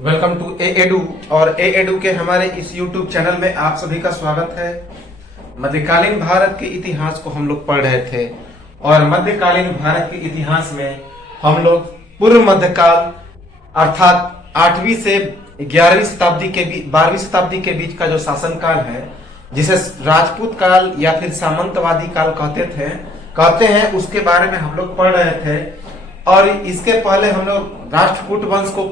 Welcome to A edu. और ए edu के हमारे इस यूट्यूब चैनल में आप सभी का स्वागत है। मध्यकालीन भारत के इतिहास को हम लोग पढ़ रहे थे और मध्यकालीन भारत के इतिहास में हम लोग पूर्व मध्यकाल अर्थात 8वीं से 11वीं शताब्दी के बीच 12वीं शताब्दी के बीच का जो शासन काल है, जिसे राजपूत काल या फिर सामंतवादी काल कहते हैं, उसके बारे में हम लोग पढ़ रहे थे। और इसके पहले हम लोग राष्ट्रकूट वंश को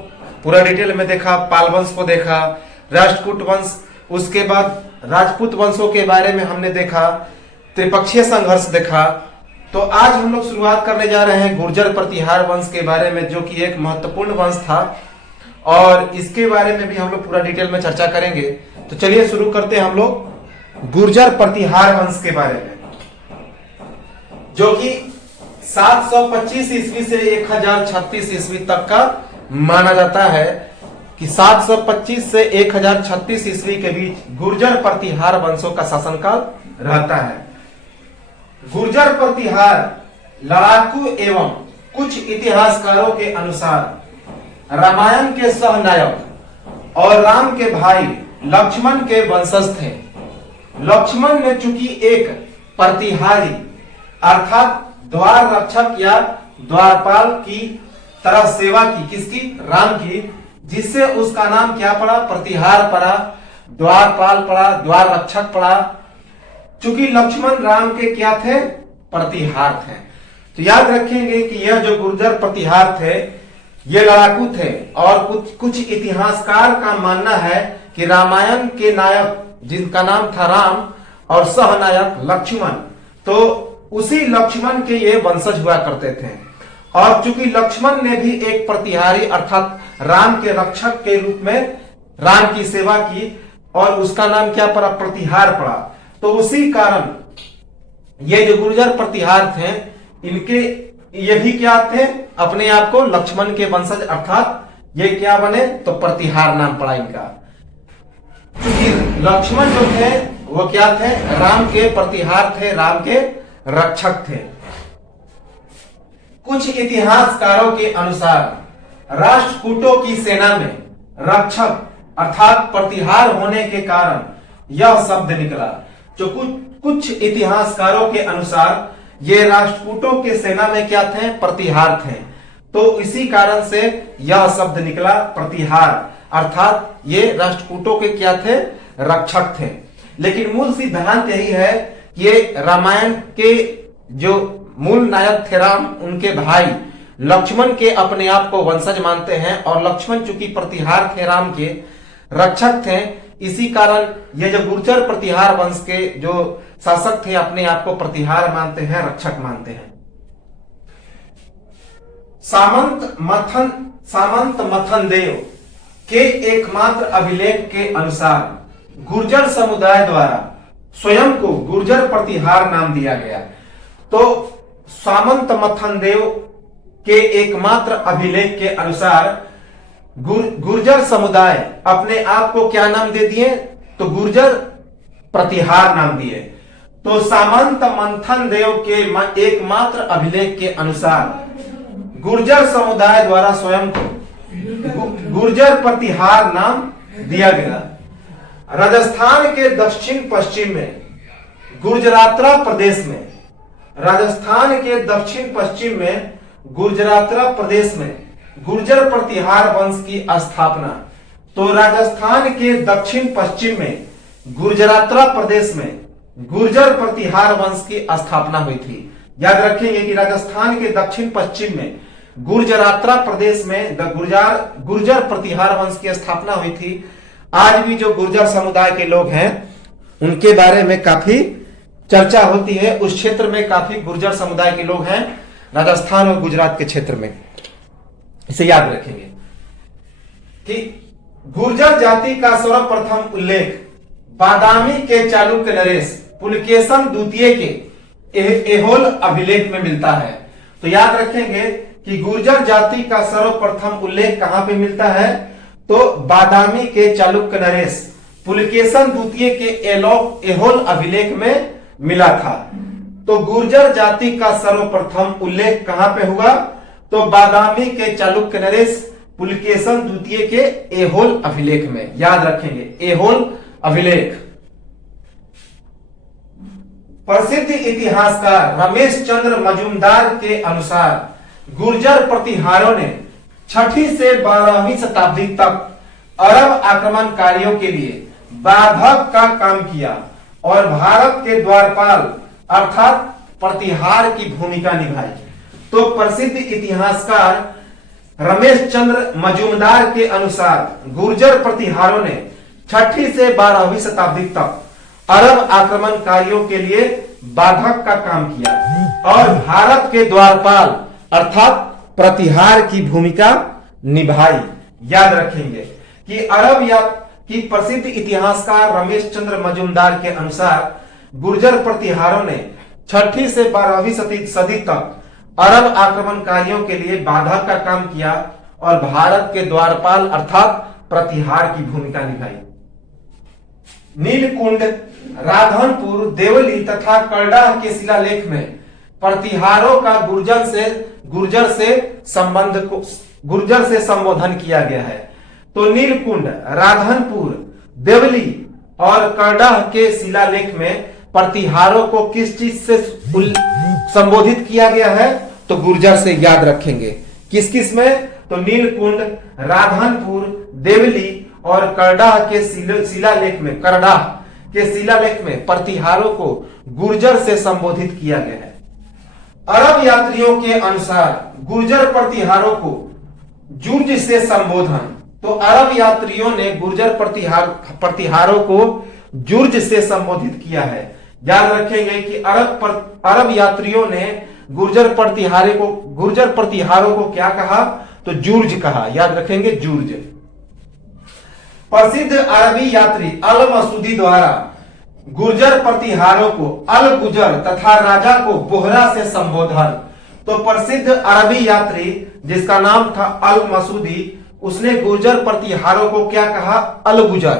पूरा डिटेल में देखा, पाल वंश को देखा, राष्ट्रकूट वंश, उसके बाद राजपूत वंशों के बारे में हमने देखा, त्रिपक्षीय संघर्ष देखा। तो आज हम लोग शुरुआत करने जा रहे हैं गुर्जर प्रतिहार वंश के बारे में, जो कि एक महत्वपूर्ण वंश था और इसके बारे में भी हम लोग पूरा डिटेल में चर्चा करेंगे। तो चलिए शुरू करते हैं हम लोग गुर्जर प्रतिहार वंश के बारे में, जो कि 725 ईस्वी से 1036 ईस्वी तक का माना जाता है कि 725 से 1036 ईस्वी के बीच गुर्जर प्रतिहार वंशों का शासनकाल रहता है। गुर्जर प्रतिहार लड़ाकू एवं कुछ इतिहासकारों के अनुसार रामायण के सहनायक और राम के भाई लक्ष्मण के वंशज थे। लक्ष्मण ने चूंकि एक प्रतिहारी अर्थात द्वार रक्षक या द्वारपाल की तरह सेवा की, किसकी? राम की, जिससे उसका नाम क्या पड़ा? प्रतिहार पड़ा, द्वारपाल पड़ा, द्वार रक्षक पड़ा। चूंकि लक्ष्मण राम के क्या थे? प्रतिहार थे। तो याद रखेंगे कि यह जो गुर्जर प्रतिहार थे ये लड़ाकू थे और कुछ इतिहासकार का मानना है कि रामायण के नायक जिनका नाम था राम और सहनायक लक्ष्मण, तो उसी लक्ष्मण के ये वंशज हुआ करते थे। और चूंकि लक्ष्मण ने भी एक प्रतिहारी अर्थात राम के रक्षक के रूप में राम की सेवा की और उसका नाम क्या पड़ा? प्रतिहार पड़ा। तो उसी कारण ये जो गुर्जर प्रतिहार थे, इनके ये भी क्या थे? अपने आप को लक्ष्मण के वंशज अर्थात ये क्या बने? तो प्रतिहार नाम पड़ा इनका। क्योंकि लक्ष्मण जो थे वो क्या थे? राम के प्रतिहार थे, राम के रक्षक थे। कुछ इतिहासकारों के अनुसार राष्ट्रकूटों की सेना में रक्षक अर्थात प्रतिहार होने के कारण यह शब्द निकला। जो कुछ इतिहासकारों के अनुसार ये राष्ट्रकूटों के सेना में क्या थे? प्रतिहार थे। तो इसी कारण से यह शब्द निकला प्रतिहार, अर्थात ये राष्ट्रकूटों के क्या थे? रक्षक थे। लेकिन मूल सिद्धांत यही है कि ये रामायण के जो मूल नायक थे राम, उनके भाई लक्ष्मण के अपने आप को वंशज मानते हैं और लक्ष्मण चूंकि प्रतिहार थे, राम के रक्षक थे, इसी कारण ये जो गुर्जर प्रतिहार वंश के जो शासक थे अपने आप को प्रतिहार मानते हैं, रक्षक मानते हैं। सामंत मथन देव के एकमात्र अभिलेख के अनुसार गुर्जर समुदाय द्वारा स्वयं को गुर्जर प्रतिहार नाम दिया गया। तो सामंत मथन देव के एकमात्र अभिलेख के अनुसार गुर्जर समुदाय अपने आप को क्या नाम दे दिए? तो गुर्जर प्रतिहार नाम दिए। तो सामंत मंथन देव के एकमात्र अभिलेख के अनुसार गुर्जर समुदाय द्वारा स्वयं को गुर्जर प्रतिहार नाम दिया गया। राजस्थान के दक्षिण पश्चिम में गुर्जरात्रा प्रदेश में, राजस्थान के दक्षिण पश्चिम में गुर्जरात्रा प्रदेश में गुर्जर प्रतिहार वंश की स्थापना। तो राजस्थान के दक्षिण पश्चिम में गुर्जरात्रा प्रदेश में गुर्जर प्रतिहार वंश की स्थापना हुई थी। याद रखेंगे कि राजस्थान के दक्षिण पश्चिम में गुर्जरात्रा प्रदेश में गुर्जर प्रतिहार वंश की स्थापना हुई थी। आज भी जो गुर्जर समुदाय के लोग हैं उनके बारे में काफी चर्चा होती है। उस क्षेत्र में काफी गुर्जर समुदाय के लोग हैं, राजस्थान और गुजरात के क्षेत्र में। इसे याद रखेंगे कि गुर्जर जाति का सर्वप्रथम उल्लेख बादामी के चालुक्य नरेश पुलकेशन द्वितीय के एहोल अभिलेख में मिलता है। तो याद रखेंगे कि गुर्जर जाति का सर्वप्रथम उल्लेख कहां पे मिलता है? तो बादामी के चालुक्य नरेश पुलकेशन द्वितीय के एहोल अभिलेख में मिला था। तो गुर्जर जाति का सर्वप्रथम उल्लेख कहां पे हुआ? तो बादामी के चालुक्य नरेश पुलकेशन द्वितीय के ऐहोल अभिलेख में, याद रखेंगे ऐहोल अभिलेख। प्रसिद्ध इतिहासकार रमेश चंद्र मजूमदार के अनुसार गुर्जर प्रतिहारों ने 6ठी से 12वीं शताब्दी तक अरब आक्रमणकारियों के लिए बाधक का काम किया और भारत के द्वारपाल अर्थात प्रतिहार की भूमिका निभाई। तो प्रसिद्ध इतिहासकार रमेश चंद्र मजूमदार के अनुसार गुर्जर प्रतिहारों ने 6ठी से 12वीं शताब्दी तक अरब आक्रमणकारियों के लिए बाधक का काम किया और भारत के द्वारपाल अर्थात प्रतिहार की भूमिका निभाई। याद रखेंगे कि अरब या कि प्रसिद्ध इतिहासकार रमेश चंद्र मजूमदार के अनुसार गुर्जर प्रतिहारों ने 6ठी से 12वीं सदी तक अरब आक्रमणकारियों के लिए बाधक का काम किया और भारत के द्वारपाल अर्थात प्रतिहार की भूमिका निभाई। नीलकुंड, राधनपुर, देवली तथा करडाह के शिलालेख में प्रतिहारों का गुर्जर से संबोधन किया गया है। तो नीलकुंड, राधनपुर, देवली और करडाह के शिलालेख में प्रतिहारों को किस चीज से संबोधित किया गया है? तो गुर्जर से। याद रखेंगे किस किस में? तो नीलकुंड, राधनपुर, देवली और करडाह के शिलालेख में, करडाह के शिलालेख में प्रतिहारों को गुर्जर से संबोधित किया गया है। अरब यात्रियों के अनुसार गुर्जर प्रतिहारों को जुर्ज से संबोधन। तो अरब यात्रियों ने गुर्जर प्रतिहारों को जुर्ज से संबोधित किया है। याद रखेंगे कि अरब यात्रियों ने गुर्जर प्रतिहारों को क्या कहा? तो जुर्ज कहा। याद रखेंगे जुर्ज। प्रसिद्ध अरबी यात्री अल मसूदी द्वारा गुर्जर प्रतिहारों को अल गुजर तथा राजा को बोहरा से संबोधन। तो प्रसिद्ध अरबी यात्री जिसका नाम था अल मसूदी, उसने गुर्जर प्रतिहारों को क्या कहा? अल गुजर,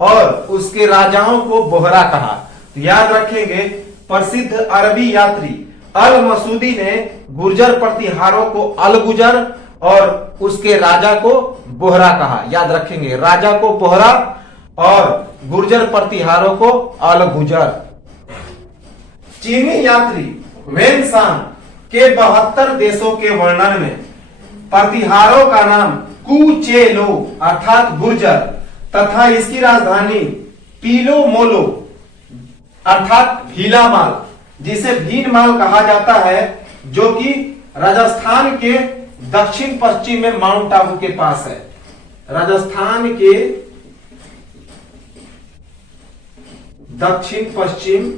और उसके राजाओं को बोहरा कहा। तो याद रखेंगे प्रसिद्ध अरबी यात्री अल मसूदी ने गुर्जर प्रतिहारों को अल गुजर और उसके राजा को बोहरा कहा। याद रखेंगे राजा को बोहरा और गुर्जर प्रतिहारों को अल गुजर। चीनी यात्री वेनसांग के 72 देशों के वर्णन में प्रतिहारों का नाम कू चे लो अर्थात गुर्जर तथा इसकी राजधानी पीलो मोलो अर्थात भीलामाल, जिसे भीनमाल कहा जाता है, जो कि राजस्थान के दक्षिण पश्चिम में माउंट आबू के पास है। राजस्थान के दक्षिण पश्चिम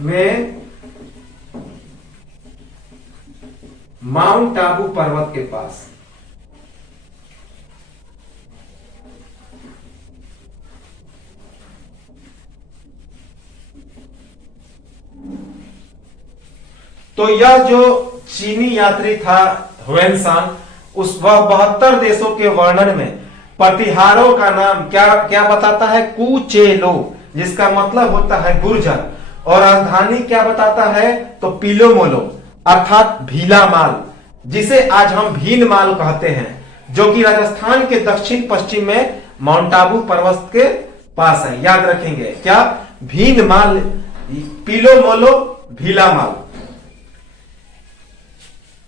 में माउंट आबू पर्वत के पास। तो यह जो चीनी यात्री था ह्वेनसांग, वह 72 देशों के वर्णन में प्रतिहारों का नाम क्या बताता है? कू चे लो, जिसका मतलब होता है गुर्जर, और राजधानी क्या बताता है? तो पीलो मोलो अर्थात भीलामाल, जिसे आज हम भीनमाल कहते हैं, जो कि राजस्थान के दक्षिण पश्चिम में माउंट आबू पर्वत के पास है। याद रखेंगे क्या? भीनमाल, पीलो मोलो, भीलामाल।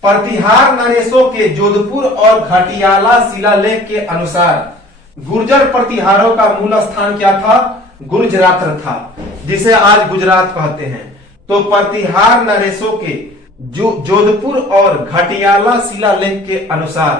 प्रतिहार नरेशों के जोधपुर और घटियाला शिलालेख के अनुसार गुर्जर प्रतिहारों का मूल स्थान क्या था? गुर्जरात था, जिसे आज गुजरात कहते हैं। तो प्रतिहार नरेशों के जोधपुर और घटियाला शिलालेख के अनुसार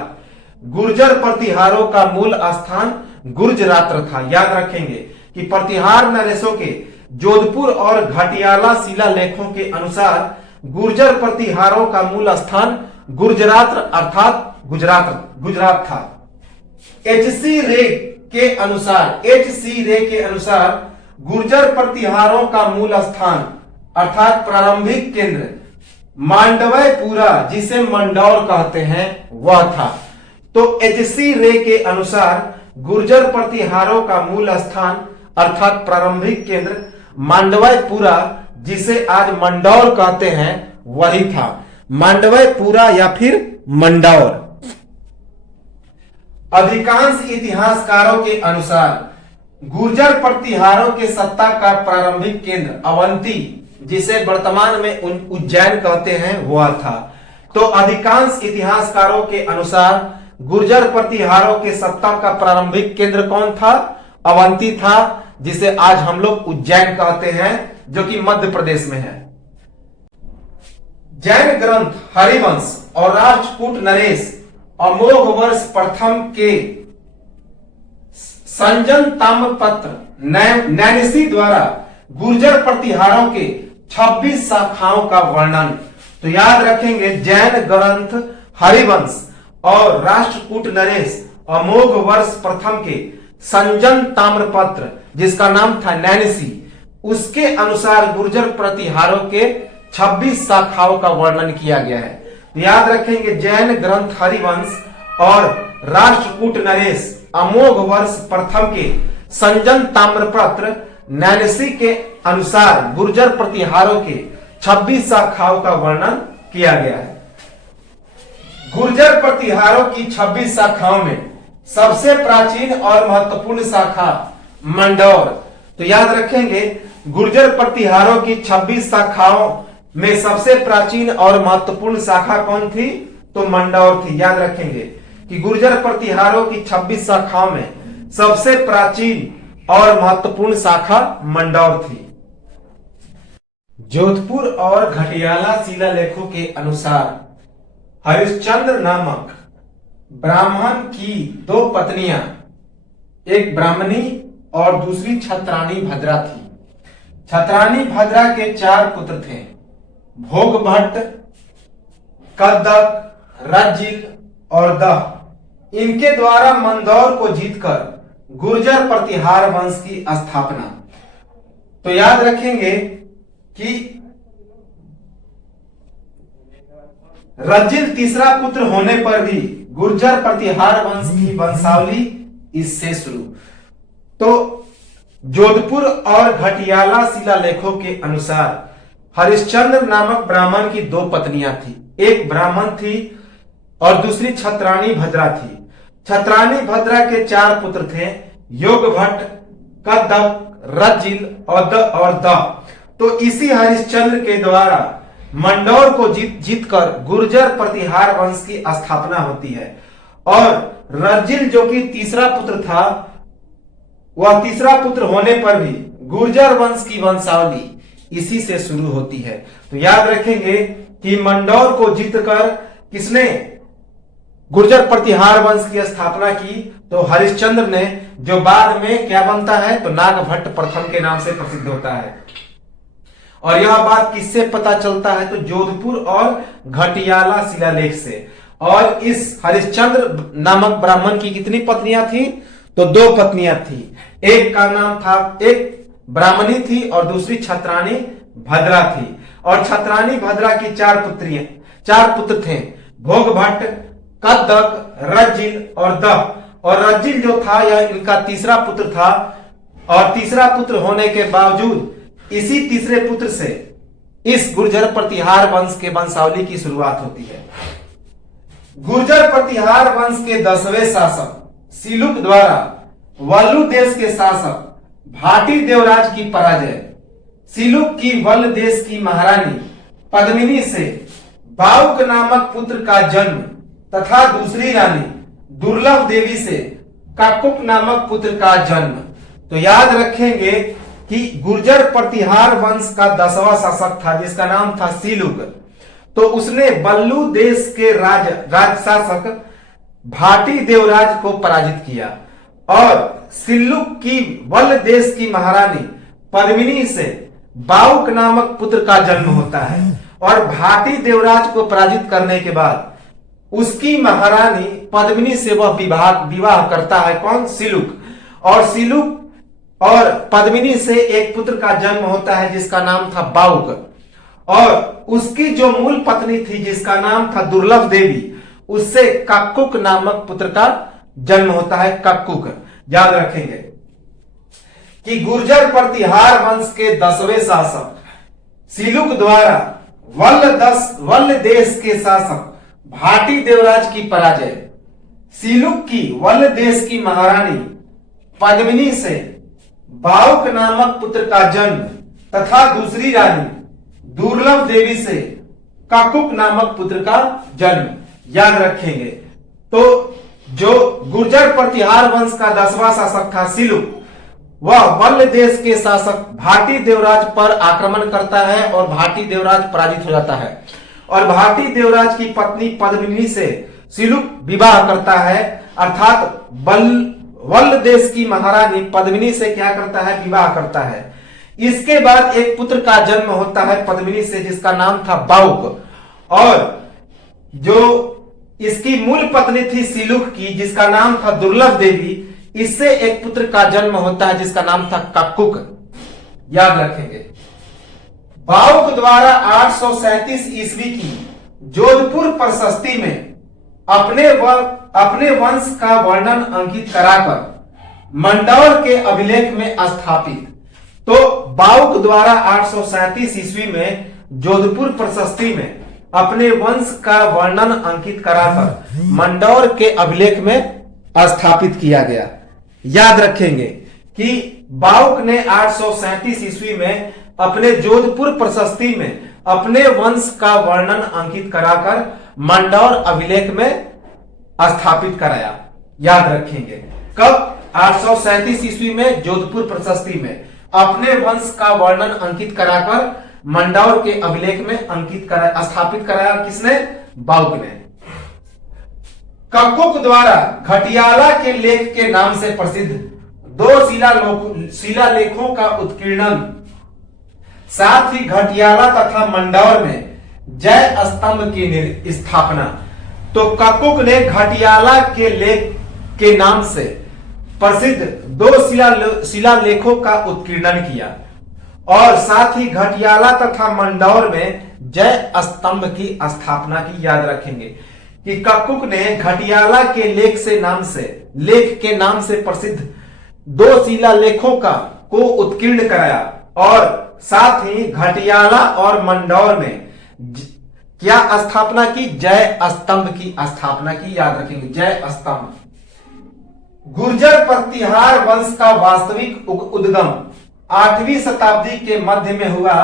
गुर्जर प्रतिहारों का मूल स्थान गुर्जरात था। याद रखेंगे कि प्रतिहार नरेशों के जोधपुर और घटियाला शिलालेखों के अनुसार गुर्जर प्रतिहारों का मूल स्थान गुर्जरात अर्थात गुजरात था। एच.सी. रे के अनुसार गुर्जर प्रतिहारों का मूल स्थान अर्थात प्रारंभिक केंद्र मांडवयपुरा, जिसे मंडौर कहते हैं, वह था। तो एच.सी. रे के अनुसार गुर्जर प्रतिहारों का मूल स्थान अर्थात प्रारंभिक केंद्र मांडवयपुरा, जिसे आज मंडौर कहते हैं, वही था। मांडवयपुरा या फिर मंडौर। अधिकांश इतिहासकारों के अनुसार गुर्जर प्रतिहारों के सत्ता का प्रारंभिक केंद्र अवंती, जिसे वर्तमान में उज्जैन कहते हैं, हुआ था। तो अधिकांश इतिहासकारों के अनुसार गुर्जर प्रतिहारों के सत्ता का प्रारंभिक केंद्र कौन था? अवंती था, जिसे आज हम लोग उज्जैन कहते हैं, जो कि मध्य प्रदेश में है। जैन ग्रंथ हरिवंश और राष्ट्रकूट नरेश अमोघ वर्ष प्रथम के संजन ताम्रपत्र नैनसी द्वारा गुर्जर प्रतिहारों के 26 शाखाओं का वर्णन। तो याद रखेंगे, जैन ग्रंथ हरिवंश और राष्ट्रकूट नरेश अमोघ वर्ष प्रथम के संजन ताम्रपत्र, जिसका नाम था नैनसी, उसके अनुसार गुर्जर प्रतिहारों के 26 शाखाओं का वर्णन किया गया है। तो याद रखेंगे, जैन ग्रंथ हरिवंश और राष्ट्रकूट नरेश अमोघ वर्ष प्रथम के संजन ताम्रपत्र नैनसी के अनुसार गुर्जर प्रतिहारों के 26 शाखाओं का वर्णन किया गया है। गुर्जर प्रतिहारों की 26 शाखाओं में सबसे प्राचीन और महत्वपूर्ण शाखा मंडौर। तो याद रखेंगे, गुर्जर प्रतिहारों की 26 शाखाओं में सबसे प्राचीन और महत्वपूर्ण शाखा कौन थी? तो मंडौर थी। याद रखेंगे कि गुर्जर प्रतिहारों की 26 शाखाओं में सबसे प्राचीन और महत्वपूर्ण शाखा मंडौर थी। जोधपुर और घटियाला शिलालेखों के अनुसार हरिश्चंद्र नामक ब्राह्मण की 2 पत्नियां, एक ब्राह्मणी और दूसरी छत्रानी भद्रा थी। छत्रानी भद्रा के 4 पुत्र थे, भोगभट्ट, कदक, रज्जिल और दह। इनके द्वारा मंदौर को जीतकर गुर्जर प्रतिहार वंश की स्थापना। तो याद रखेंगे कि रज्जिल तीसरा पुत्र होने पर भी गुर्जर प्रतिहार वंश की वंशावली इससे शुरू। तो जोधपुर और घटियाला शिलालेखों के अनुसार हरिश्चंद्र नामक ब्राह्मण की 2 पत्नियां थी, एक ब्राह्मण थी और दूसरी छत्रानी भद्रा थी। छत्रानी भद्रा के 4 पुत्र थे, योगभट्ट, कदक, रज्जिल और दह। तो इसी हरिश्चंद्र के द्वारा मंडौर को जीतकर गुर्जर प्रतिहार वंश की स्थापना होती है। और रज्जिल जो कि तीसरा पुत्र था, वह तीसरा पुत्र होने पर भी गुर्जर वंश की वंशावली इसी से शुरू होती है। तो याद रखेंगे कि मंडौर को जीतकर किसने गुर्जर प्रतिहार वंश की स्थापना की? तो हरिश्चंद्र ने, जो बाद में क्या बनता है? तो नागभट्ट प्रथम के नाम से प्रसिद्ध होता है। और यह बात किससे पता चलता है? तो जोधपुर और घटियाला शिलालेख से। और इस हरिश्चंद्र नामक ब्राह्मण की कितनी पत्नियां थी? तो 2 पत्नियां थी। एक का नाम था, एक ब्राह्मणी थी और दूसरी छत्रानी भद्रा थी। और छत्रानी भद्रा की 4 पुत्र थे, भोगभट्ट, कदक, रज्जिल और दह। और रज्जिल जो था, यह इनका तीसरा पुत्र था। और तीसरा पुत्र होने के बावजूद इसी तीसरे पुत्र से इस गुर्जर प्रतिहार वंश के वंशावली की शुरुआत होती है। गुर्जर प्रतिहार वंश के 10वें शासक सिलुक द्वारा वल्लू देश के शासक भाटी देवराज की पराजय, सिलुक की वल्ल देश की महारानी पद्मिनी से बाउक नामक पुत्र का जन्म तथा दूसरी रानी दुर्लभ देवी से काकुक नामक पुत्र का जन्म। तो याद रखेंगे कि गुर्जर प्रतिहार वंश का 10वां शासक था, जिसका नाम था सिलुक। तो उसने बल्लू देश के राज शासक भाटी देवराज को पराजित किया और सिल्लुक की वल्ल देश की महारानी पद्मिनी से बाउक नामक पुत्र का जन्म होता है। और भाटी देवराज को पराजित करने के बाद उसकी महारानी पद्मिनी से वह विवाह करता है। कौन? सिलुक। और सिलुक और पद्मिनी से एक पुत्र का जन्म होता है, जिसका नाम था बाउक। और उसकी जो मूल पत्नी थी, जिसका नाम था दुर्लभ देवी, उससे काकुक नामक पुत्र का जन्म होता है, काकुक। याद रखेंगे कि गुर्जर प्रतिहार वंश के 10वें शासक सिलुक द्वारा वल्ल देश के शासक भाटी देवराज की पराजय, सिलुक की वल्ल देश की महारानी पद्मिनी से बाउक नामक पुत्र का जन्म तथा दूसरी रानी दुर्लभ देवी से काकुक नामक पुत्र का जन्म, याद रखेंगे। तो जो गुर्जर प्रतिहार वंश का 10वां शासक था सिलुक, वह वल्ल देश के शासक भाटी देवराज पर आक्रमण करता है और भाटी देवराज पराजित हो जाता है और भाटी देवराज की पत्नी पद्मिनी से सिलुक विवाह करता है, अर्थात वल्ल देश की महारानी पद्मिनी से क्या करता है, विवाह करता है। इसके बाद एक पुत्र का जन्म होता है पद्मिनी से, जिसका नाम था बाउक, और जो इसकी मूल पत्नी थी सिलुक की, जिसका नाम था दुर्लभ देवी, इससे एक पुत्र का जन्म होता है जिसका नाम था काकुक, याद रखेंगे। बाउक द्वारा 837 ईस्वी की जोधपुर प्रशस्ति में अपने वंश का वर्णन अंकित कराकर मंडौर के अभिलेख में स्थापित। तो बाउक द्वारा 837 ईस्वी में जोधपुर प्रशस्ति में अपने वंश का वर्णन अंकित कराकर मंडौर के अभिलेख में स्थापित किया गया। याद रखेंगे कि बाउक ने 837 ईस्वी में अपने जोधपुर प्रशस्ति में अपने वंश का वर्णन अंकित कराकर मंडौर अभिलेख में स्थापित कराया। याद रखेंगे कब, 837 ईस्वी में जोधपुर प्रशस्ति में अपने वंश का वर्णन अंकित कराकर मंडौर के अभिलेख में स्थापित कराया। किसने? बाउक ने। काकुक द्वारा घटियाला के लेख के नाम से प्रसिद्ध 2 शिलालेखों का उत्कीर्णन, साथ ही घटियाला तथा मंडौर में जय स्तंभ की स्थापना। तो काकुक ने घटियाला के लेख के नाम से प्रसिद्ध 2 शिलालेखों का उत्कीर्णन किया और साथ ही घटियाला तथा मंडौर में जय स्तंभ की स्थापना की। याद रखेंगे कि काकुक ने घटियाला के लेख के नाम से प्रसिद्ध 2 शिलालेखों को उत्कीर्ण कराया और साथ ही घटियाला और मंडौर में क्या स्थापना की? जय स्तंभ की स्थापना की। याद रखेंगे, जय स्तंभ। गुर्जर प्रतिहार वंश का वास्तविक उद्गम 8वीं शताब्दी के मध्य में हुआ,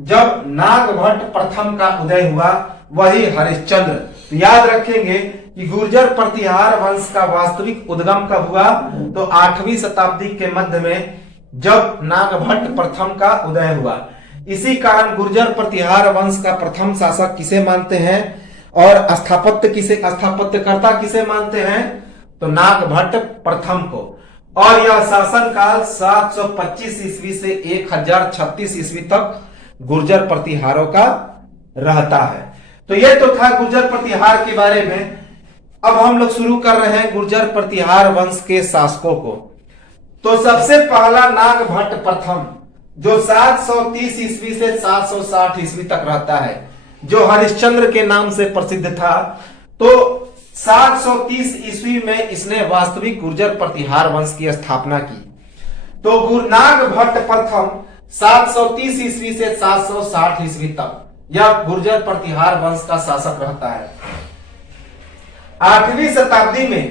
जब नागभट्ट प्रथम का उदय हुआ, वही हरिश्चंद्र। तो याद रखेंगे कि गुर्जर प्रतिहार वंश का वास्तविक उद्गम कब हुआ? तो 8वीं शताब्दी के मध्य में, जब नागभट्ट प्रथम का उदय हुआ। इसी कारण गुर्जर प्रतिहार वंश का प्रथम शासक किसे मानते हैं और स्थापत्यकर्ता किसे मानते हैं? तो नागभट्ट प्रथम को। और यह शासनकाल 725 ईस्वी से 1036 ईस्वी तक गुर्जर प्रतिहारों का रहता है। तो यह तो था गुर्जर प्रतिहार के बारे में। अब हम लोग शुरू कर रहे हैं गुर्जर प्रतिहार वंश के शासकों को। तो सबसे पहला नागभट्ट प्रथम, जो 730 ईस्वी से 760 ईस्वी तक रहता है, जो हरिश्चंद्र के नाम से प्रसिद्ध था। तो 730 ईस्वी में इसने वास्तविक गुर्जर प्रतिहार वंश की स्थापना की। तो नागभट्ट प्रथम 730 ईस्वी से 760 ईस्वी तक यह गुर्जर प्रतिहार वंश का शासक रहता है। 8वीं शताब्दी में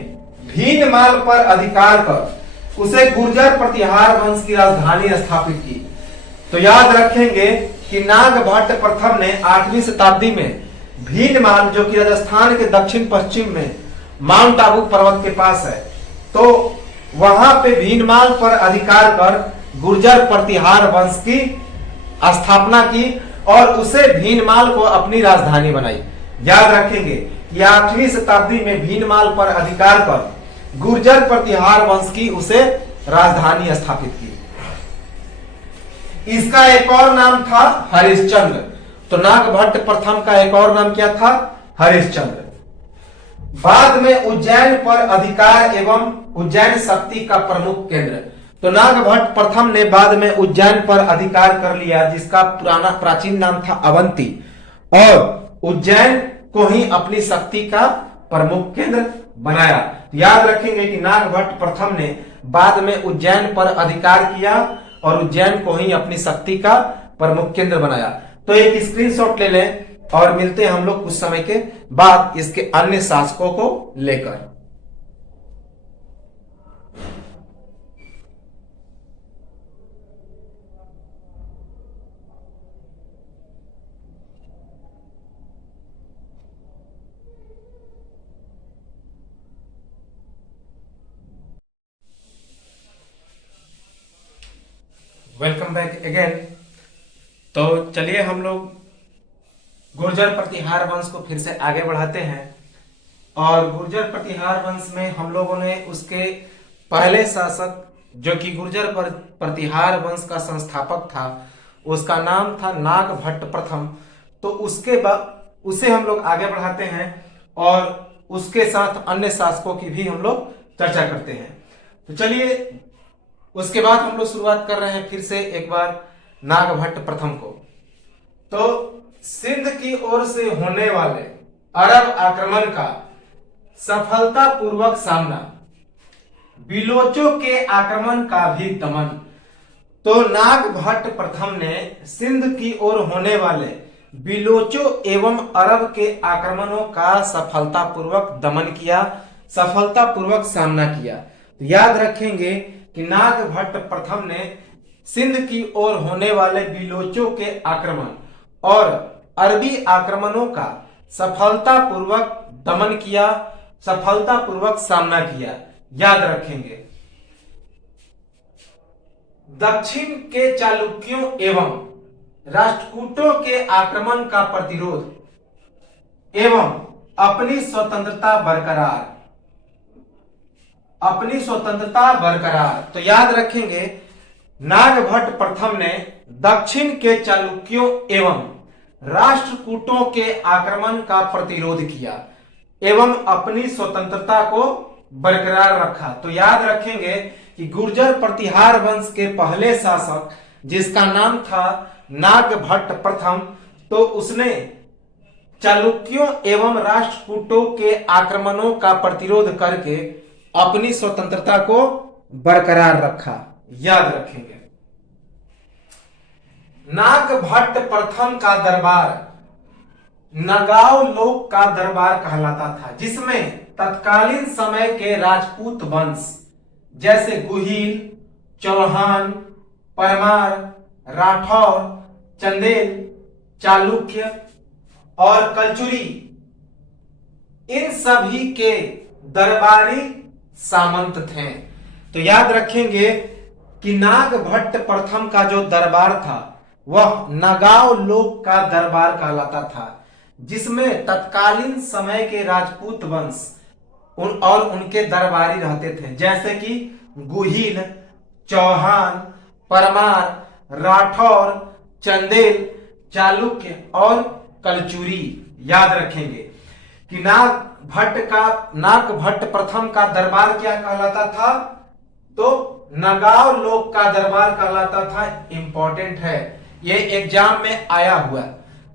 भीनमाल पर अधिकार कर उसे गुर्जर प्रतिहार वंश की राजधानी स्थापित की। तो याद रखेंगे कि नागभट्ट प्रथम ने 8वीं शताब्दी में भीनमाल, जो कि राजस्थान के दक्षिण पश्चिम में माउंट आबू पर्वत के पास है, तो वहां पे भीनमाल पर अधिकार कर गुर्जर प्रतिहार वंश की स्थापना की और उसे भीनमाल को अपनी राजधानी बनाई। याद रखेंगे कि 8वीं शताब्दी में भीनमाल पर अधिकार कर गुर्जर प्रतिहार वंश की उसे राजधानी स्थापित की। इसका एक और नाम था हरिश्चंद्र। तो नागभट्ट प्रथम का एक और नाम क्या था? हरिश्चंद्र। बाद में उज्जैन पर अधिकार एवं उज्जैन शक्ति का प्रमुख केंद्र। तो नागभट्ट प्रथम ने बाद में उज्जैन पर अधिकार कर लिया, जिसका प्राचीन नाम था अवंती, और उज्जैन को ही अपनी शक्ति का प्रमुख केंद्र बनाया। याद रखेंगे कि नागभट्ट प्रथम ने बाद में उज्जैन पर अधिकार किया और उज्जैन को ही अपनी शक्ति का प्रमुख केंद्र बनाया। तो एक स्क्रीनशॉट ले लें और मिलते हैं हम लोग कुछ समय के बाद इसके अन्य शासकों को लेकर। Welcome back again. तो चलिए हम लोग गुर्जर प्रतिहार वंश को फिर से आगे बढ़ाते हैं। और गुर्जर प्रतिहार वंश में हम लोगों ने उसके पहले शासक जो कि गुर्जर प्रतिहार वंश का संस्थापक था, उसका नाम था नागभट्ट प्रथम। तो उसके बाद उसे हम लोग आगे बढ़ाते हैं और उसके साथ अन्य शासकों की भी हम लोग चर्चा करते हैं। तो चलिए उसके बाद हम लोग शुरुआत कर रहे हैं फिर से एक बार नागभट्ट प्रथम को। तो सिंध की ओर से होने वाले अरब आक्रमण का सफलतापूर्वक सामना, बिलोचों के आक्रमण का भी दमन। तो नागभट्ट प्रथम ने सिंध की ओर होने वाले बिलोचों एवं अरब के आक्रमणों का सफलतापूर्वक दमन किया, सफलतापूर्वक सामना किया। तो याद रखेंगे कि नागभट्ट प्रथम ने सिंध की ओर होने वाले बिलोचों के आक्रमण और अरबी आक्रमणों का सफलतापूर्वक दमन किया, सफलतापूर्वक सामना किया। याद रखेंगे दक्षिण के चालुक्यों एवं राष्ट्रकूटों के आक्रमण का प्रतिरोध एवं अपनी स्वतंत्रता बरकरार। तो याद रखेंगे नागभट्ट प्रथम ने दक्षिण के चालुक्यों एवं राष्ट्रकूटों के आक्रमण का प्रतिरोध किया एवं अपनी स्वतंत्रता को बरकरार रखा। तो याद रखेंगे कि गुर्जर प्रतिहार वंश के पहले शासक जिसका नाम था नागभट्ट प्रथम, तो उसने चालुक्यों एवं राष्ट्रकूटों के आक्रमणों का प्रतिरोध करके अपनी स्वतंत्रता को बरकरार रखा। याद रखेंगे नागभट्ट प्रथम का दरबार नगाव लोक का दरबार कहलाता था, जिसमें तत्कालीन समय के राजपूत वंश जैसे गुहिल, चौहान, परमार, राठौर, चंदेल, चालुक्य और कलचुरी, इन सभी के दरबारी सामंत थे। तो याद रखेंगे कि नागभट्ट प्रथम का जो दरबार था वह नगाव लोक का दरबार कहलाता था, जिसमें तत्कालीन समय के राजपूत वंश और उनके दरबारी रहते थे, जैसे कि गुहिल, चौहान, परमार, राठौर, चंदेल, चालुक्य और कलचुरी। याद रखेंगे कि नागभट्ट प्रथम का दरबार क्या कहलाता था? तो नगाव लोक का दरबार कहलाता था। इंपॉर्टेंट है, ये एग्जाम में आया हुआ।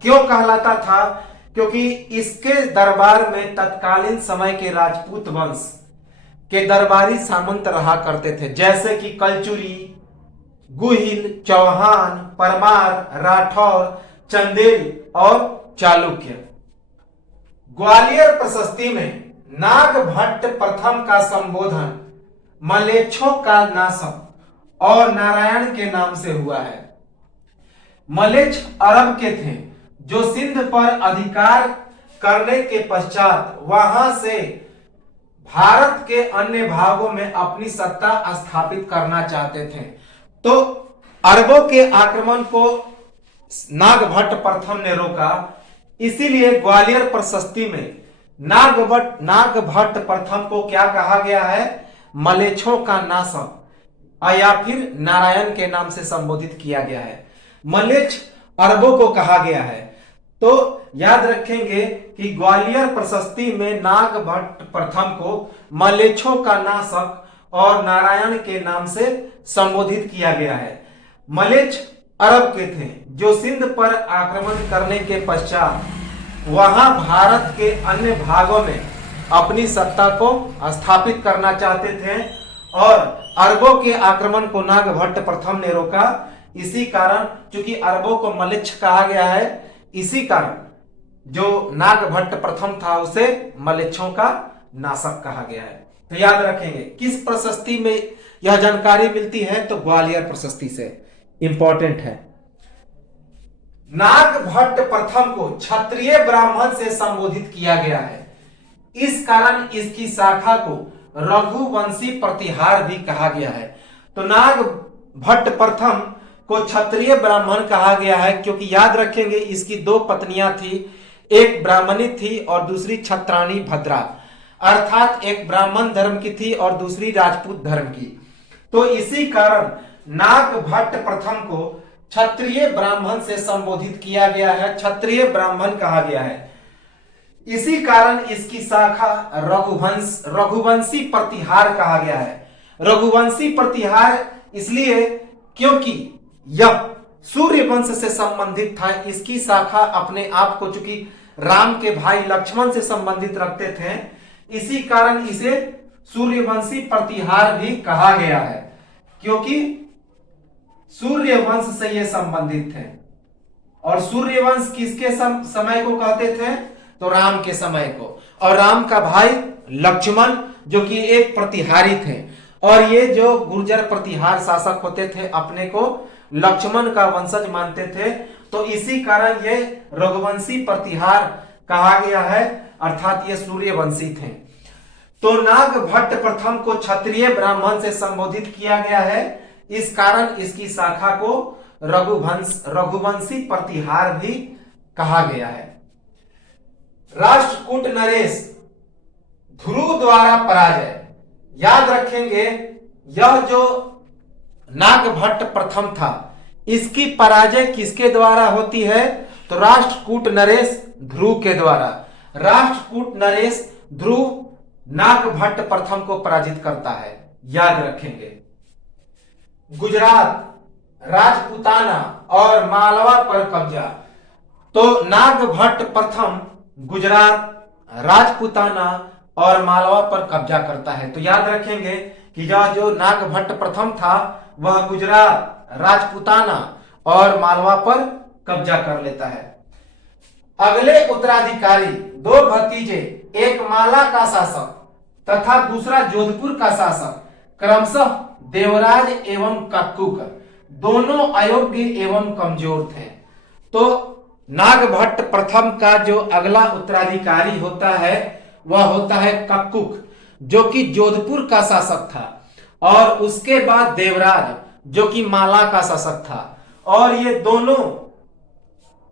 क्यों कहलाता था? क्योंकि इसके दरबार में तत्कालीन समय के राजपूत वंश के दरबारी सामंत रहा करते थे, जैसे कि कलचुरी, गुहिल, चौहान, परमार, राठौर, चंदेल और चालुक्य। ग्वालियर प्रशस्ति में नागभट्ट प्रथम का संबोधन मलेच्छों का नाशक और नारायण के नाम से हुआ है। मलेच्छ अरब के थे जो सिंध पर अधिकार करने के पश्चात वहां से भारत के अन्य भागों में अपनी सत्ता स्थापित करना चाहते थे। तो अरबों के आक्रमण को नागभट्ट प्रथम ने रोका, इसीलिए ग्वालियर प्रशस्ति में नागभट्ट प्रथम को क्या कहा गया है? मलेच्छों का नाशक या फिर नारायण के नाम से संबोधित किया गया है। मलेच्छ अरबों को कहा गया है। तो याद रखेंगे कि ग्वालियर प्रशस्ति में नागभट्ट प्रथम को मलेच्छों का नाशक और नारायण के नाम से संबोधित किया गया है। मलेच्छ अरब के थे जो सिंध पर आक्रमण करने के पश्चात वहां भारत के अन्य भागों में अपनी सत्ता को स्थापित करना चाहते थे और अरबों के आक्रमण को नागभट्ट प्रथम ने रोका, इसी कारण, चूंकि अरबों को मलेच्छ कहा गया है, इसी कारण जो नागभट्ट प्रथम था उसे मलेच्छों का नाशक कहा गया है। तो याद रखेंगे किस प्रशस्ति में यह जानकारी मिलती है, तो ग्वालियर प्रशस्ति से। इंपॉर्टेंट है। नागभट्ट प्रथम को क्षत्रिय ब्राह्मण से संबोधित किया गया है, इस कारण इसकी शाखा को रघुवंशी प्रतिहार भी कहा गया है। तो नागभट्ट प्रथम को क्षत्रिय ब्राह्मण कहा गया है क्योंकि याद रखेंगे इसकी दो पत्नियां थी, एक ब्राह्मणी थी और दूसरी क्षत्राणी भद्रा, अर्थात एक ब्राह्मण धर्म की थी और दूसरी राजपूत धर्म की। तो इसी कारण नागभट्ट प्रथम को क्षत्रिय ब्राह्मण से संबोधित किया गया है, क्षत्रिय ब्राह्मण कहा गया है। इसी कारण इसकी शाखा रघुवंशी प्रतिहार कहा गया है। रघुवंशी प्रतिहार इसलिए क्योंकि यह सूर्य वंश से संबंधित था, इसकी शाखा अपने आप को चूंकि राम के भाई लक्ष्मण से संबंधित रखते थे, इसी कारण इसे सूर्यवंशी प्रतिहार भी कहा गया है, क्योंकि सूर्य वंश से ये संबंधित थे। और सूर्यवंश किसके समय को कहते थे, तो राम के समय को, और राम का भाई लक्ष्मण जो कि एक प्रतिहारी थे, और ये जो गुर्जर प्रतिहार शासक होते थे अपने को लक्ष्मण का वंशज मानते थे, तो इसी कारण ये रघुवंशी प्रतिहार कहा गया है, अर्थात ये सूर्यवंशी थे। तो नागभट्ट प्रथम को क्षत्रिय ब्राह्मण से संबोधित किया गया है, इस कारण इसकी शाखा को रघुवंशी प्रतिहार भी कहा गया है। राष्ट्रकूट नरेश ध्रुव द्वारा पराजय, याद रखेंगे यह जो नागभट्ट प्रथम था इसकी पराजय किसके द्वारा होती है, तो राष्ट्रकूट नरेश ध्रुव के द्वारा। राष्ट्रकूट नरेश ध्रुव नागभट्ट प्रथम को पराजित करता है, याद रखेंगे। गुजरात, राजपूताना और मालवा पर कब्जा, तो नागभट्ट प्रथम गुजरात, राजपूताना और मालवा पर कब्जा करता है। तो याद रखेंगे कि यह जो नागभट्ट प्रथम था वह गुजरात, राजपूताना और मालवा पर कब्जा कर लेता है। अगले उत्तराधिकारी दो भतीजे, एक माला का शासक तथा दूसरा जोधपुर का शासक, क्रमशः देवराज एवं कक्कुक, दोनों अयोग्य एवं कमजोर थे। तो नागभट्ट प्रथम का जो अगला उत्तराधिकारी होता है वह होता है कक्कुक, जो कि जोधपुर का शासक था, और उसके बाद देवराज जो कि माला का शासक था, और ये दोनों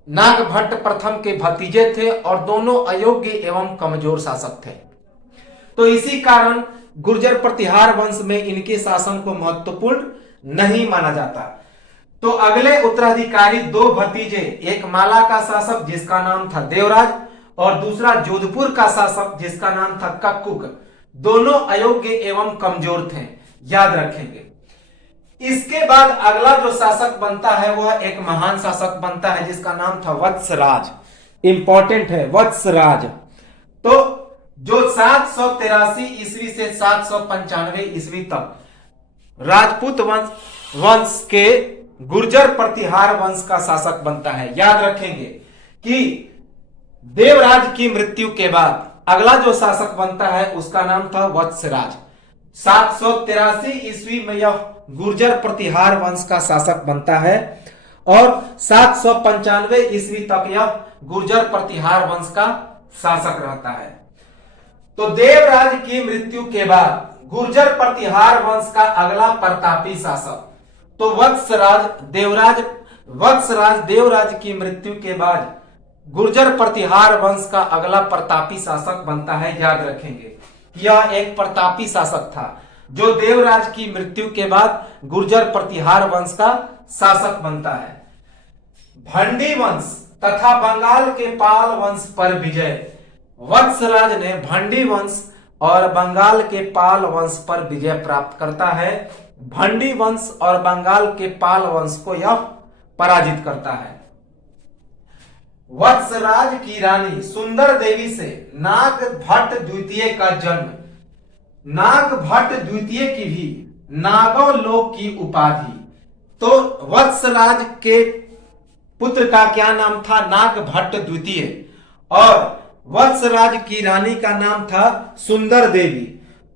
नागभट्ट प्रथम के भतीजे थे और दोनों अयोग्य एवं कमजोर शासक थे। तो इसी कारण गुर्जर प्रतिहार वंश में इनके शासन को महत्वपूर्ण नहीं माना जाता। तो अगले उत्तराधिकारी दो भतीजे, एक माला का शासक जिसका नाम था देवराज और दूसरा जोधपुर का शासक जिसका नाम था कक्कुक, दोनों अयोग्य एवं कमजोर थे, याद रखेंगे। इसके बाद अगला जो शासक बनता है वह एक महान शासक बनता है जिसका नाम था वत्सराज। इंपॉर्टेंट है वत्सराज। तो जो 783 ईस्वी से 795 ईस्वी तक राजपूत वंश के गुर्जर प्रतिहार वंश का शासक बनता है। याद रखेंगे कि देवराज की मृत्यु के बाद अगला जो शासक बनता है उसका नाम था वत्सराज। 783 ईस्वी में यह गुर्जर प्रतिहार वंश का शासक बनता है और 795 ईस्वी तक यह गुर्जर प्रतिहार वंश का शासक रहता है। तो देवराज की मृत्यु के बाद गुर्जर प्रतिहार वंश का अगला प्रतापी शासक तो वत्सराज देवराज की मृत्यु के बाद गुर्जर प्रतिहार वंश का अगला प्रतापी शासक बनता है। याद रखेंगे यह एक प्रतापी शासक था जो देवराज की मृत्यु के बाद गुर्जर प्रतिहार वंश का शासक बनता है। भंडी वंश तथा बंगाल के पाल वंश पर विजय। वत्सराज ने भंडी वंश और बंगाल के पाल वंश पर विजय प्राप्त करता है। भंडी वंश और बंगाल के पाल वंश को यह पराजित करता है। वत्सराज की रानी सुंदर देवी से नागभट्ट द्वितीय का जन्म। नागभट्ट द्वितीय की भी नागव लोक की उपाधि तो वत्सराज के पुत्र का क्या नाम था? नागभट्ट द्वितीय। और वत्सराज की रानी का नाम था सुंदर देवी।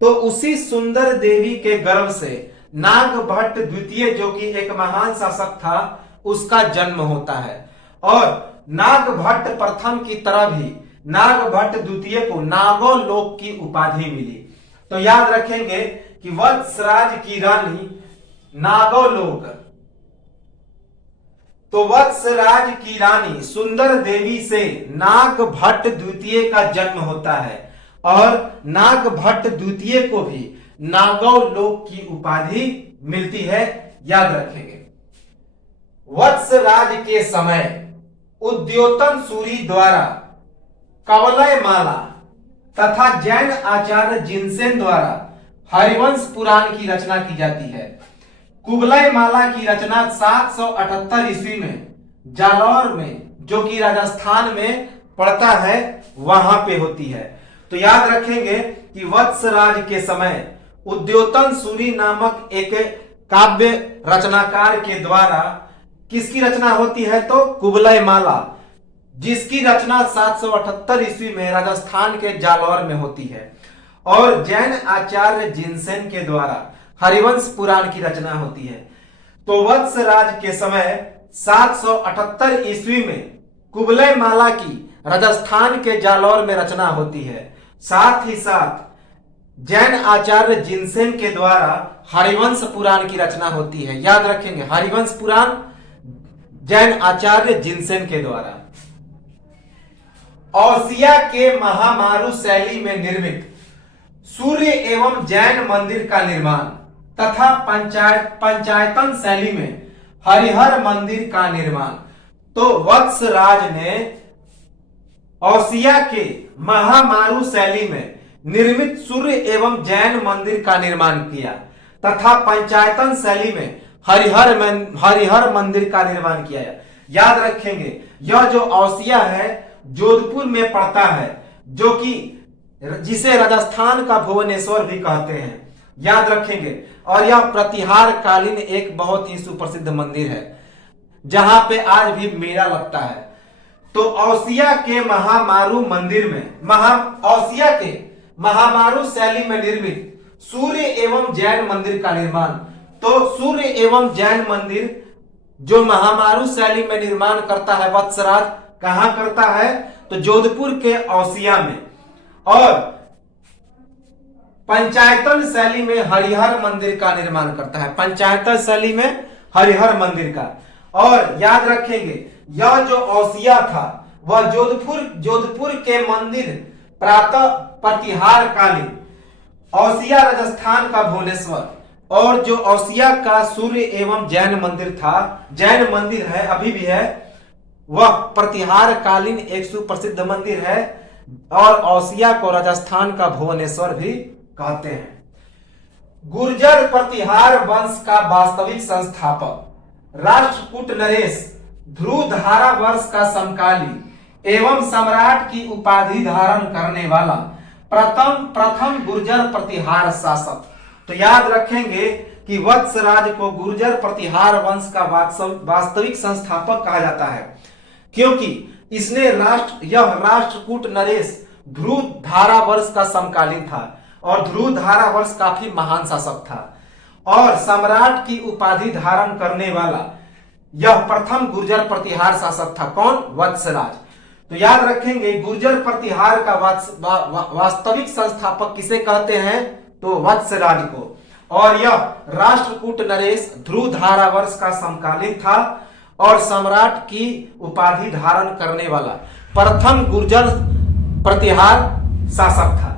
तो उसी सुंदर देवी के गर्भ से नागभट्ट द्वितीय, जो कि एक महान शासक था, उसका जन्म होता है। और नागभट्ट प्रथम की तरह भी नागभट्ट द्वितीय को नागोलोक की उपाधि मिली। तो याद रखेंगे कि वत्सराज की रानी नागोलोक, तो वत्सराज की रानी सुंदर देवी से नागभट्ट द्वितीय का जन्म होता है और नागभट्ट द्वितीय को भी नागोलोक की उपाधि मिलती है। याद रखेंगे। वत्सराज के समय उद्योतन सूरी द्वारा कवलय माला तथा जैन आचार्य जिनसेन द्वारा हरिवंश पुराण की रचना की जाती है। कुवलय माला की रचना 778 ईस्वी में जालौर में, जो कि राजस्थान में पड़ता है, वहां पे होती है। तो याद रखेंगे कि वत्सराज के समय उद्योतन सूरी नामक एक काव्य रचनाकार के द्वारा किसकी रचना होती है? तो कुवलय माला, जिसकी रचना 778 ईस्वी में राजस्थान के जालौर में होती है। और जैन आचार्य जिनसेन के द्वारा हरिवंश पुराण की रचना होती है। तो वत्सराज के समय 778 ईस्वी में कुवलय माला की राजस्थान के जालौर में रचना होती है। साथ ही साथ जैन आचार्य जिनसेन के द्वारा हरिवंश पुराण की रचना होती है। याद रखेंगे, हरिवंश पुराण जैन आचार्य जिनसेन के द्वारा। औसिया के महामारु शैली में निर्मित सूर्य एवं जैन मंदिर का निर्माण तथा पंचायतन शैली में हरिहर मंदिर का निर्माण। तो वत्सराज ने औसिया के महामारु शैली में निर्मित सूर्य एवं जैन मंदिर का निर्माण किया तथा पंचायतन शैली में हरिहर मंदिर का निर्माण किया। याद रखेंगे, यह जो औसिया है जोधपुर में पड़ता है, जो कि जिसे राजस्थान का भुवनेश्वर भी कहते हैं। याद रखेंगे। और यह प्रतिहार कालीन एक बहुत ही सुप्रसिद्ध मंदिर है, जहां पे आज भी मेला लगता है। तो औसिया के महामारु मंदिर में औसिया के महामारु शैली में निर्मित सूर्य एवं जैन मंदिर का निर्माण। तो सूर्य एवं जैन मंदिर जो महामारु शैली में निर्माण करता है वत्सराज, कहां करता है? तो जोधपुर के औसिया में। और पंचायतन शैली में हरिहर मंदिर का निर्माण करता है, पंचायतन शैली में हरिहर मंदिर का। और याद रखेंगे, यह जो औसिया था वह जोधपुर के मंदिर प्रातः प्रतिहार कालीन, औसिया राजस्थान का भुवनेश्वर। और जो औसिया का सूर्य एवं जैन मंदिर था, जैन मंदिर है, अभी भी है, वह प्रतिहार कालीन एक सुप्रसिद्ध मंदिर है। और औसिया को राजस्थान का भुवनेश्वर भी कहते हैं। गुर्जर प्रतिहार वंश का वास्तविक संस्थापक राष्ट्रकूट नरेश ध्रुवधारा वर्ष का समकाली एवं सम्राट की उपाधि धारण करने वाला प्रथम गुर्जर प्रतिहार शासक। तो याद रखेंगे कि वत्सराज को गुर्जर प्रतिहार वंश का वास्तविक संस्थापक कहा जाता है, क्योंकि इसने यह राष्ट्रकूट नरेश ध्रुवधारा वर्ष का समकालीन था और ध्रुवधारा वर्ष काफी महान शासक था और सम्राट की उपाधि धारण करने वाला यह प्रथम गुर्जर प्रतिहार शासक था। कौन? वत्सराज। तो याद रखेंगे, गुर्जर प्रतिहार का वास्तविक संस्थापक किसे कहते हैं? तो वत्सराज को। और यह राष्ट्रकूट नरेश ध्रुवधारा वर्ष का समकालीन था और सम्राट की उपाधि धारण करने वाला प्रथम गुर्जर प्रतिहार शासक था।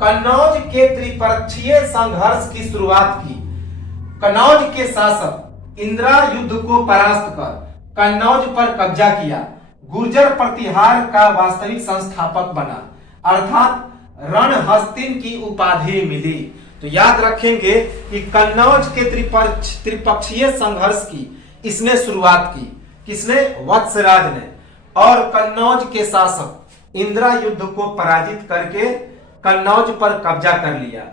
कन्नौज के त्रिपक्षीय संघर्ष की शुरुआत की। कन्नौज के शासक इंदिरा युद्ध को परास्त कर कन्नौज पर कब्जा किया, गुर्जर प्रतिहार का वास्तविक संस्थापक बना, अर्थात रणहस्तिन की उपाधि मिली। तो याद रखेंगे कि कन्नौज के त्रिपक्षीय संघर्ष की इसने शुरुआत की। किसने? वत्सराज ने। और कन्नौज के शासक इंदिरा युद्ध को पराजित करके कन्नौज पर कब्जा कर लिया।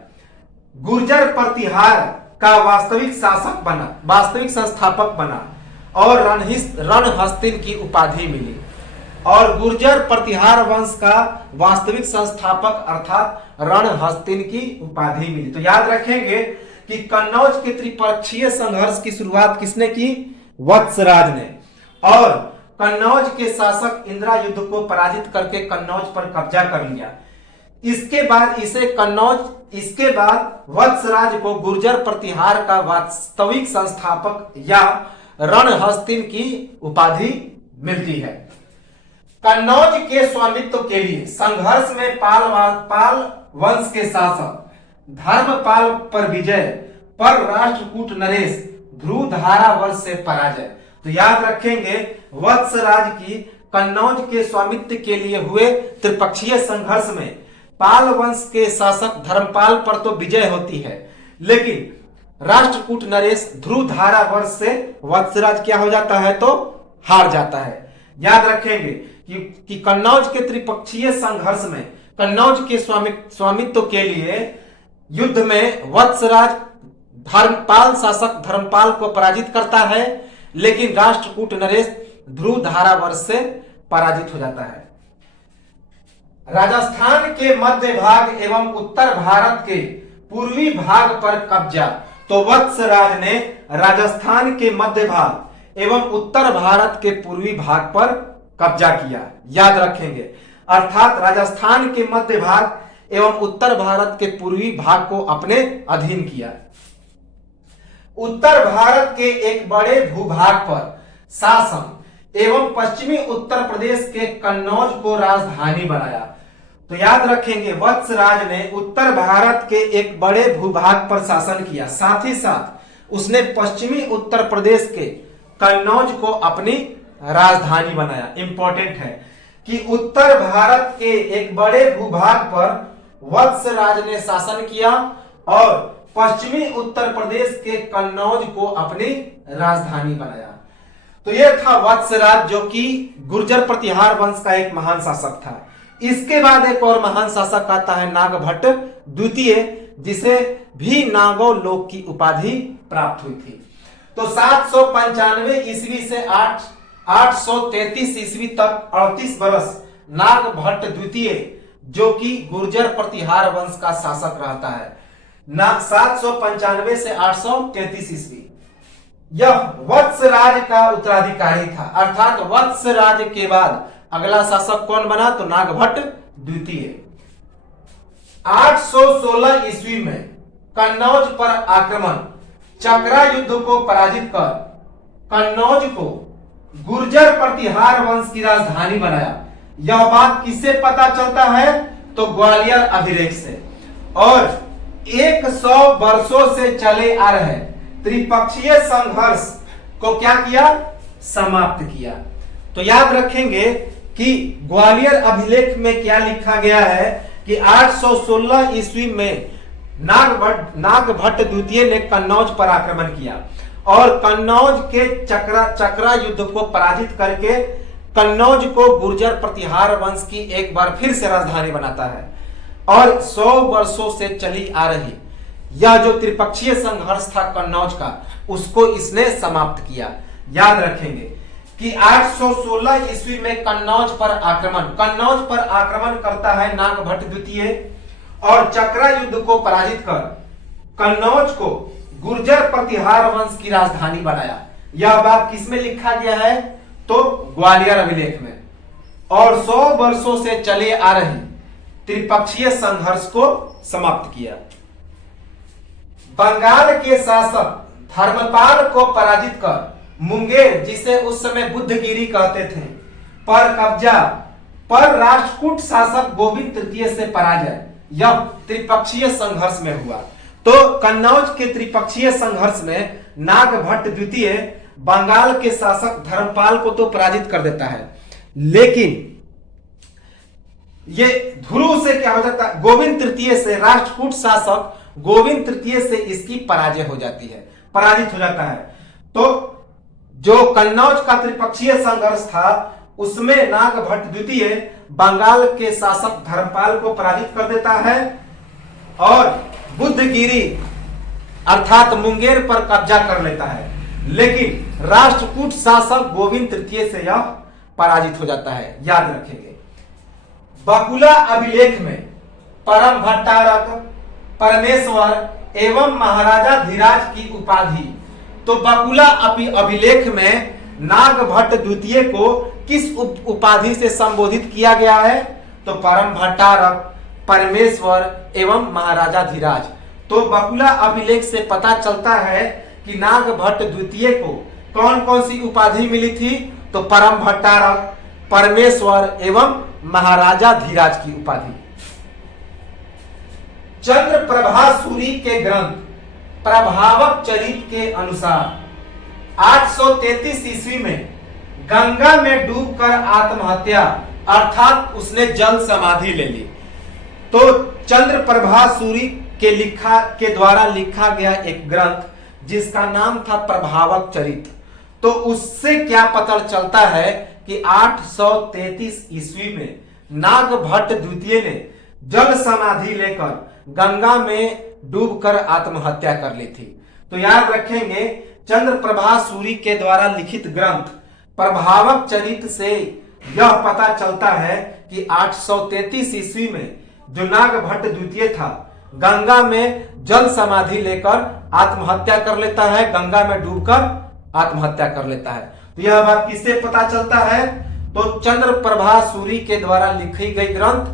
गुर्जर प्रतिहार का वास्तविक शासक बना, वास्तविक संस्थापक बना और रणहस्तिन की उपाधि मिली और गुर्जर प्रतिहार वंश का वास्तविक संस्थापक अर्थात रणहस्तिन की उपाधि मिली। तो याद रखेंगे कि कन्नौज के त्रिपक्षीय संघर्ष की शुरुआत किसने की? वत्सराज ने। और कन्नौज के शासक इंद्रायुध को पराजित करके कन्नौज पर कब्जा कर लिया। इसके बाद वत्सराज को गुर्जर प्रतिहार का वास्तविक संस्थापक या रणहस्तिन की उपाधि मिलती है। कन्नौज के स्वामित्व के लिए संघर्ष में पाल वंश के शासक धर्मपाल पर विजय, पर राष्ट्रकूट नरेश ध्रुवधारा वर्ष से पराजय। तो याद रखेंगे वत्सराज की कन्नौज के स्वामित्व के लिए हुए त्रिपक्षीय संघर्ष में पाल वंश के शासक धर्मपाल पर तो विजय होती है, लेकिन राष्ट्रकूट नरेश ध्रुवधारा वर्ष से वत्सराज क्या हो जाता है? तो हार जाता है। याद रखेंगे कि कन्नौज के त्रिपक्षीय संघर्ष में कन्नौज के स्वामित्व के लिए युद्ध में वत्सराज धर्मपाल शासक धर्मपाल को पराजित करता है, लेकिन राष्ट्रकूट नरेश ध्रुवधारा वर्ष से पराजित हो जाता है। राजस्थान के मध्य भाग एवं उत्तर भारत के पूर्वी भाग पर कब्जा। तो वत्सराज ने राजस्थान के मध्य भाग एवं उत्तर भारत के पूर्वी भाग पर कब्जा किया। याद रखेंगे, अर्थात राजस्थान के मध्य भाग एवं उत्तर भारत के पूर्वी भाग को अपने अधीन किया। उत्तर भारत के एक बड़े भूभाग पर शासन एवं पश्चिमी उत्तर प्रदेश के कन्नौज को राजधानी बनाया। तो याद रखेंगे वत्सराज ने उत्तर भारत के एक बड़े भूभाग पर शासन किया, साथ ही साथ उसने पश्चिमी उत्तर प्रदेश के कन्नौज को अपनी राजधानी बनाया। इंपॉर्टेंट है कि उत्तर भारत के एक बड़े भूभाग पर वत्सराज ने शासन किया और पश्चिमी उत्तर प्रदेश के कन्नौज को अपनी राजधानी बनाया। तो यह था वत्सराज, जो कि गुर्जर प्रतिहार वंश का एक महान शासक था। इसके बाद एक और महान शासक आता है नागभट्ट द्वितीय, जिसे भी नागौ लोक की उपाधि प्राप्त हुई थी। तो 795 ईस्वी से 833 ईस्वी तक 38 वर्ष नागभट्ट द्वितीय, जो कि गुर्जर प्रतिहार वंश का शासक रहता है, 795 से 833 ईस्वी। यह वत्सराज का उत्तराधिकारी था, अर्थात वत्सराज के बाद अगला शासक कौन बना? तो नागभट्ट द्वितीय। 816 ईस्वी में कन्नौज पर आक्रमण, चक्रा युद्ध को पराजित कर कन्नौज को गुर्जर प्रतिहार वंश की राजधानी बनाया। यह बात किससे पता चलता है? तो ग्वालियर अभिलेख से। और 100 वर्षों से चले आ रहे त्रिपक्षीय संघर्ष को क्या किया? समाप्त किया। तो याद रखेंगे कि ग्वालियर अभिलेख में क्या लिखा गया है कि 816 ईस्वी में नागभट्ट द्वितीय ने कन्नौज पर आक्रमण किया और कन्नौज के चक्रा युद्ध को पराजित करके कन्नौज को गुर्जर प्रतिहार वंश की एक बार फिर से राजधानी बनाता है और 100 वर्षों से चली आ रही यह जो त्रिपक्षीय संघर्ष था कन्नौज का, उसको इसने समाप्त किया। याद रखेंगे कि 816 ईस्वी में कन्नौज पर आक्रमण करता है नागभट्ट द्वितीय और चक्रा युद्ध को पराजित कर कन्नौज को गुर्जर प्रतिहार वंश की राजधानी बनाया। यह बात किसमें लिखा गया है? तो ग्वालियर अभिलेख में। और 100 वर्षों से चले आ रही त्रिपक्षीय संघर्ष को समाप्त किया। बंगाल के शासक धर्मपाल को पराजित कर मुंगेर, जिसे उस समय बुद्धगिरी कहते थे, पर कब्जा, पर राष्ट्रकूट शासक गोविंद तृतीय से पराजय, यह त्रिपक्षीय संघर्ष में हुआ। तो कन्नौज के त्रिपक्षीय संघर्ष में नागभट्ट द्वितीय बंगाल के शासक धर्मपाल को तो पराजित कर देता है, लेकिन ये ध्रुव से क्या हो जाता है? गोविंद तृतीय से, राष्ट्रकूट शासक गोविंद तृतीय से इसकी पराजय हो जाती है, पराजित हो जाता है। तो जो कन्नौज का त्रिपक्षीय संघर्ष था उसमें नागभट्ट द्वितीय बंगाल के शासक धर्मपाल को पराजित कर देता है और अर्थात मुंगेर पर कब्जा कर लेता है, लेकिन राष्ट्रकूट शासक गोविंद तृतीय से यह पराजित हो जाता है। याद रखेंगे, बकुला अभिलेख में परम भट्टारक, परमेश्वर एवं महाराजा धीराज की उपाधि, तो बकुला अभिलेख में नागभट्ट द्वितीय को किस उपाधि से संबोधित किया गया है? तो परम भट्टारक, परमेश्वर एवं महाराजा धीराज। तो बकुला अभिलेख से पता चलता है कि नागभट्ट द्वितीय को कौन कौन सी उपाधि मिली थी? तो परम भट्टारक, परमेश्वर एवं महाराजा धीराज की उपाधि। चंद्रप्रभा सूरी के ग्रंथ प्रभावक चरित के अनुसार 833 ईस्वी में गंगा में डूबकर आत्महत्या अर्थात उसने जल समाधि ले ली। तो चंद्रप्रभा सूरी के द्वारा लिखा गया एक ग्रंथ जिसका नाम था प्रभावक चरित, तो उससे क्या पता चलता है कि 833 ईस्वी में नागभट्ट द्वितीय ने जल समाधि लेकर गंगा में डूबकर आत्महत्या कर ली थी। तो याद रखेंगे, चंद्रप्रभा सूरी के द्वारा लिखित ग्रंथ प्रभावक चरित से यह पता चलता है कि 833 ईस्वी में जो नागभट्ट द्वितीय था गंगा में जल समाधि लेकर आत्महत्या कर लेता है, गंगा में डूबकर आत्महत्या कर लेता है। तो यह बात किससे पता चलता है? तो चंद्रप्रभा सूरी के द्वारा लिखी गई ग्रंथ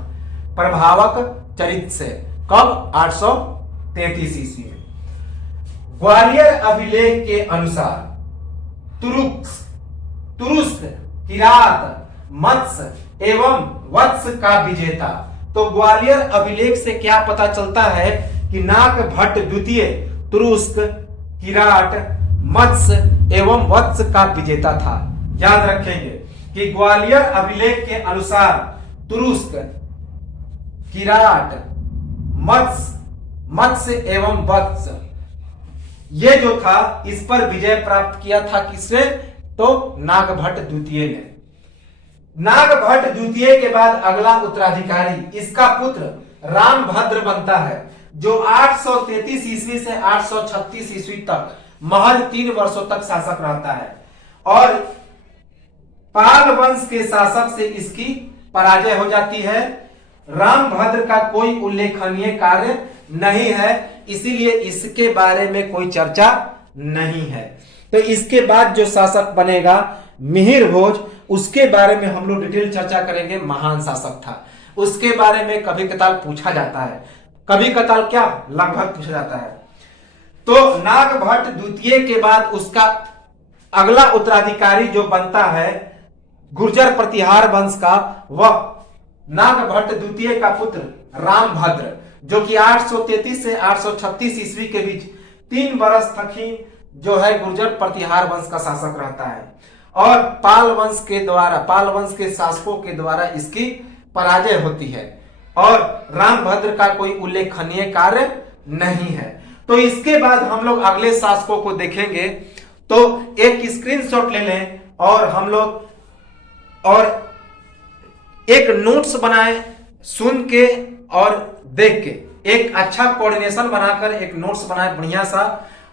प्रभावक चरित से। कब? 833 ईस्वी में। ग्वालियर अभिलेख के अनुसार तुरुस्क, किरात, मत्स्य एवं वत्स का विजेता। तो ग्वालियर अभिलेख से क्या पता चलता है कि नागभट्ट द्वितीय तुरुस्क, किराट, मत्स्य एवं वत्स का विजेता था। याद रखेंगे कि ग्वालियर अभिलेख के अनुसार तुरुस्क, किराट, मत्स्य एवं वत्स ये जो था इस पर विजय प्राप्त किया था किसने? तो नागभट्ट द्वितीय ने। नागभट्ट द्वितीय के बाद अगला उत्तराधिकारी इसका पुत्र रामभद्र बनता है, जो 833 ईस्वी से 836 ईस्वी तक महज 3 वर्षों तक शासक रहता है और पाल वंश के शासक से इसकी पराजय हो जाती है। रामभद्र का कोई उल्लेखनीय कार्य नहीं है, इसीलिए इसके बारे में कोई चर्चा नहीं है। तो इसके बाद जो शासक बनेगा मिहिर भोज, उसके बारे में हम लोग डिटेल चर्चा करेंगे। महान शासक था, उसके बारे में कभी कताल पूछा जाता है, कभी कताल क्या लगभग पूछा जाता है। तो नागभट्ट द्वितीय के बाद उसका अगला उत्तराधिकारी जो बनता है गुर्जर प्रतिहार वंश का, वह नागभट्ट द्वितीय का पुत्र रामभद्र, जो कि 833 से 836 ईस्वी के बीच 3 वर्ष तक ही जो है गुर्जर प्रतिहार वंश का शासक रहता है और पाल वंश के शासकों के द्वारा इसकी पराजय होती है और रामभद्र का कोई उल्लेखनीय कार्य नहीं है। तो इसके बाद हम लोग अगले शासकों को देखेंगे। तो एक स्क्रीनशॉट ले लें और हम लोग और एक नोट्स बनाएं, सुन के और देख के एक अच्छा कोऑर्डिनेशन बनाकर एक नोट्स बनाएं, बढ़िया सा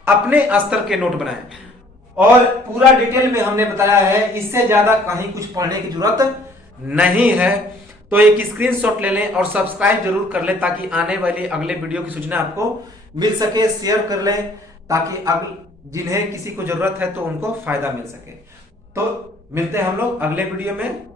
अपने स्तर के नोट बनाएं और पूरा डिटेल में हमने बताया है, इससे ज्यादा कहीं कुछ पढ़ने की जरूरत नहीं है। तो एक स्क्रीनशॉट ले लें और सब्सक्राइब जरूर कर लें ताकि आने वाले अगले वीडियो की सूचना आपको मिल सके। शेयर कर लें ताकि जिन्हें किसी को जरूरत है तो उनको फायदा मिल सके। तो मिलते हैं हम लोग अगले वीडियो में।